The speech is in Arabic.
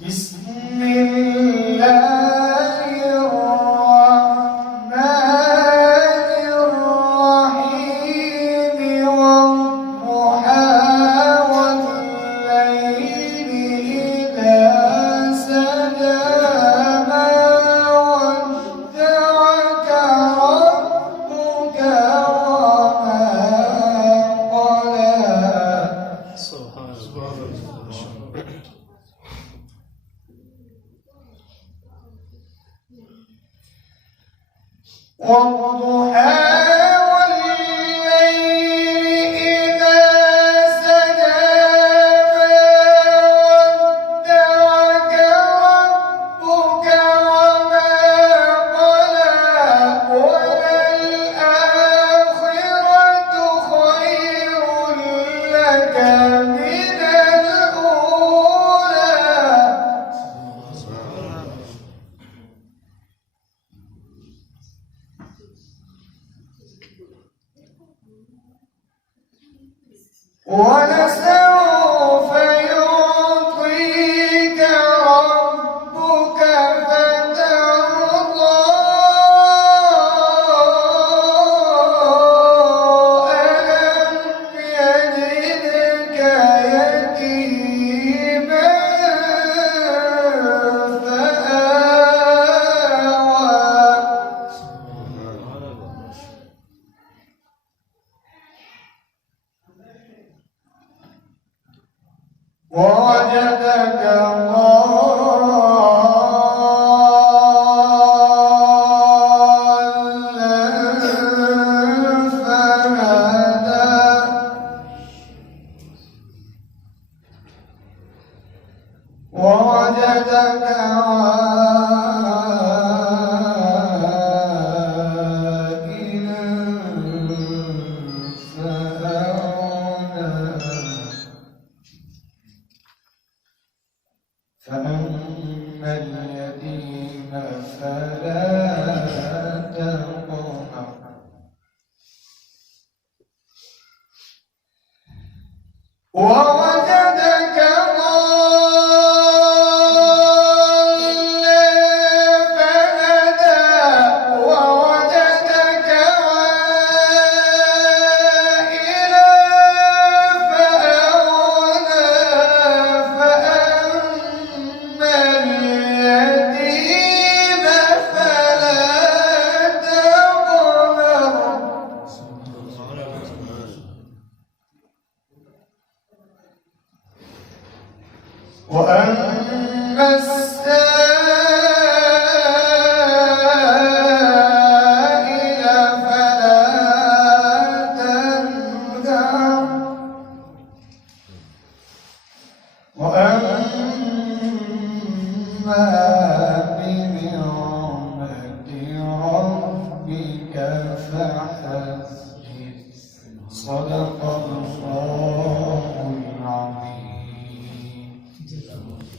بسم الله الرحمن الرحيم والضحى والليل إذا سجى ما ودعك ربك وما قلى. سبحان والضحى والليل إذا سجى ما ودعك ربك وما قلى وللآخرة خير لك من الأولى. ولسوف يعطيك ربك فترضى. ألم يجدك يتيما فآوى ووجدك ضالا فهدى ووجدك عائلا فأغنى. فأما اليتيم فلا تقهر ووجدك ضالا فهدى ووجدك عائلا فأغنى. فأما اليتيم فلا تقهر وأما السائل فلا تنهر وأما بنعمة ربك فحدث. صدق الله العظيم.